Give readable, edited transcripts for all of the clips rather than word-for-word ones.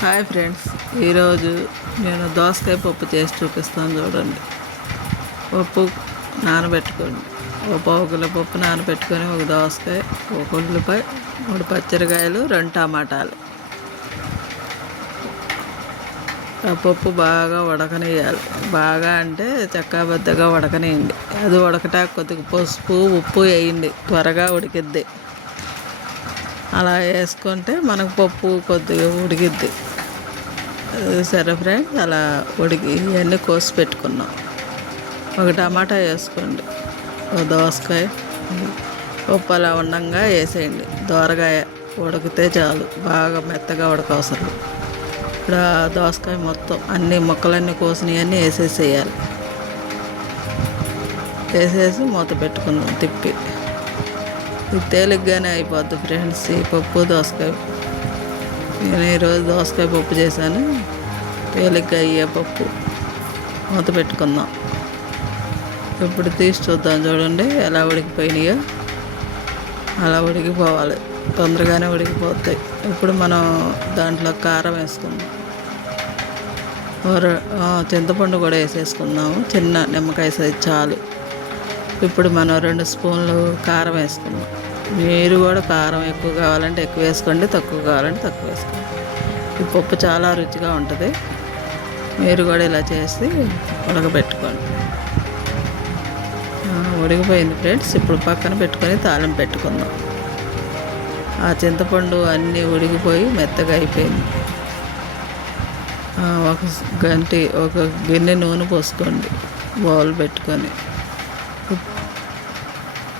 Hi friends, ఈరోజు నేను దోసకాయ పప్పు చేసి చూపిస్తాను చూడండి. పప్పు నానబెట్టుకోండి. ఒక పావు కిలో పప్పు నానబెట్టుకొని ఒక దోసకాయ, ఒక ఉల్లిపాయ, 3 పచ్చిమిరకాయలు, 2 టమాటాలు. ఆ పప్పు బాగా ఉడకనియాలి. బాగా అంటే చక్కాబద్దగా ఉడకనియండి. అది ఉడకటానికి కొద్దిగా పసుపు, ఉప్పు వేయండి, త్వరగా ఉడికిద్ది. అలా వేసుకుంటే మనకు పప్పు కొద్దిగా ఉడికిద్ది. సరే ఫ్రెండ్స్, అలా ఉడికి ఇవన్నీ కోసి పెట్టుకున్నాం. ఒక టమాటా వేసుకోండి, ఒక దోసకాయ. పప్పు అలా ఉండంగా వేసేయండి. దోరగా ఉడికితే చాలు, బాగా మెత్తగా ఉడకవసరం. ఇప్పుడు ఆ దోసకాయ మొత్తం అన్ని ముక్కలన్నీ కోసినవన్నీ వేసేసేయాలి. వేసేసి మూత పెట్టుకుందాం తిప్పి. ఇది తేలిగ్గానే అయిపోద్ది ఫ్రెండ్స్, ఈ పప్పు దోసకాయ. నేను ఈరోజు దోసకాయ పప్పు చేశాను. తేలిగ్గా అయ్యే పప్పు. మూత పెట్టుకుందాం. ఇప్పుడు తీసి చూద్దాం చూడండి ఎలా ఉడికిపోయినాయో. అలా ఉడికిపోవాలి, తొందరగానే ఉడికిపోతాయి. ఇప్పుడు మనం దాంట్లో కారం వేసుకుందాం. చింతపండు కూడా వేసేసుకుందాము, చిన్న నిమ్మకాయ సైజు చాలు. ఇప్పుడు మనం 2 స్పూన్లు కారం వేసుకుందాం. మీరు కూడా కారం ఎక్కువ కావాలంటే ఎక్కువ వేసుకోండి, తక్కువ కావాలంటే తక్కువ వేసుకోండి. ఈ పప్పు చాలా రుచిగా ఉంటుంది. మీరు కూడా ఇలా చేసి ఉడకబెట్టుకోండి. ఉడికిపోయింది ఫ్రెండ్స్. ఇప్పుడు పక్కన పెట్టుకొని తాలింపు పెట్టుకుందాం. ఆ చింతపండు అన్నీ ఉడికిపోయి మెత్తగా అయిపోయింది. ఒక గిన్నె నూనె పోసుకోండి, బౌల్ పెట్టుకొని.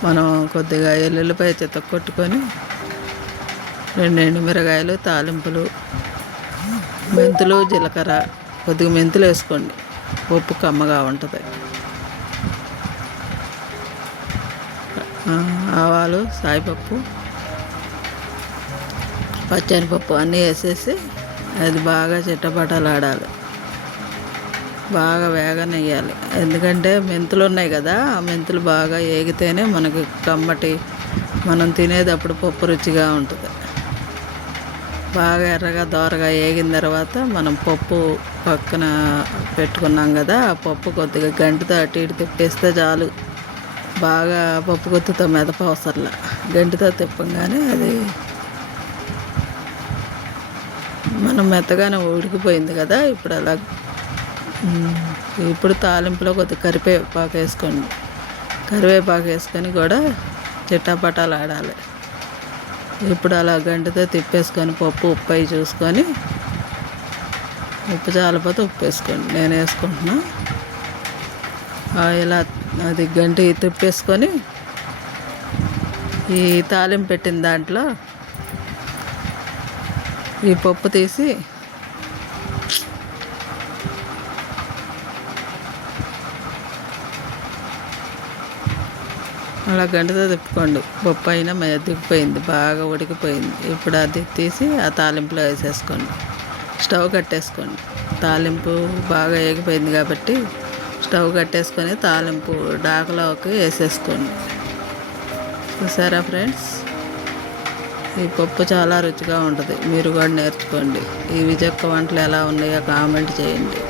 మనం కొద్దిగా ఎల్లుల్లిపాయ కొట్టుకొని 2 ఎండుమిరకాయలు, తాలింపులు, మెంతులు, జీలకర్ర, కొద్దిగా మెంతులు వేసుకోండి. పప్పు కమ్మగా ఉంటుంది. ఆవాలు, సాయిపప్పు, పచ్చనిపప్పు అన్నీ వేసేసి అది బాగా చిట్టపటలాడాలి. బాగా వేగనెయ్యాలి. ఎందుకంటే మెంతులు ఉన్నాయి కదా, ఆ మెంతులు బాగా ఏగితేనే మనకి కమ్మటి, మనం తినేటప్పుడు పప్పు రుచిగా ఉంటుంది. బాగా ఎర్రగా దోరగా ఏగిన తర్వాత మనం పప్పు పక్కన పెట్టుకున్నాం కదా, ఆ పప్పు కొద్దిగా గంటితో అటు ఇటు తిప్పేస్తే చాలు. బాగా పప్పు గుత్తితో మెదపవసరంలా, గంటితో తిప్పంగానే అది మనం మెత్తగానే ఉడికిపోయింది కదా. ఇప్పుడు తాలింపులో కొద్దిగా కరివేపాకు వేసుకోండి. కరివేపాకు వేసుకొని కూడా చిట్టాపటాలు ఆడాలి. ఇప్పుడు అలా గంటతో తిప్పేసుకొని పప్పు ఉప్పు అవి చూసుకొని, ఉప్పు చాలపోతే ఉప్పు వేసుకోండి. నేను వేసుకుంటున్నా. ఇలా అది గంటి తిప్పేసుకొని ఈ తాలింపు పెట్టిన దాంట్లో ఈ పప్పు తీసి అలా గంటతో తిప్పుకోండి. పప్పు అయినా దిగిపోయింది, బాగా ఉడికిపోయింది. ఇప్పుడు అది తీసి ఆ తాలింపులో వేసేసుకోండి. స్టవ్ కట్టేసుకోండి. తాలింపు బాగా ఏగిపోయింది కాబట్టి స్టవ్ కట్టేసుకొని తాలింపు డాకలోకి వేసేసుకోండి. చూసారా ఫ్రెండ్స్, ఈ పప్పు చాలా రుచిగా ఉంటుంది. మీరు కూడా నేర్చుకోండి. ఈ విజక్క వంటలు ఎలా ఉన్నాయో కామెంట్ చేయండి.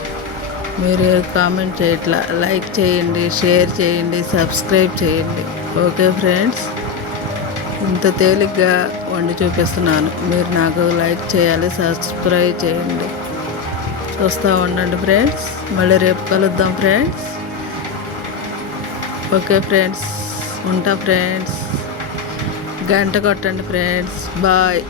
మీరు కామెంట్ చేయట్లా, లైక్ చేయండి, షేర్ చేయండి, సబ్స్క్రైబ్ చేయండి. ఓకే ఫ్రెండ్స్, ఇంత తేలిగ్గా వండి చూపిస్తున్నాను. మీరు నాకు లైక్ చేయాలి, సబ్స్క్రైబ్ చేయండి. చూస్తూ ఉండండి ఫ్రెండ్స్. మళ్ళీ రేపు కలుద్దాం ఫ్రెండ్స్. ఓకే ఫ్రెండ్స్, ఉంటా ఫ్రెండ్స్. గంట కొట్టండి ఫ్రెండ్స్. బాయ్.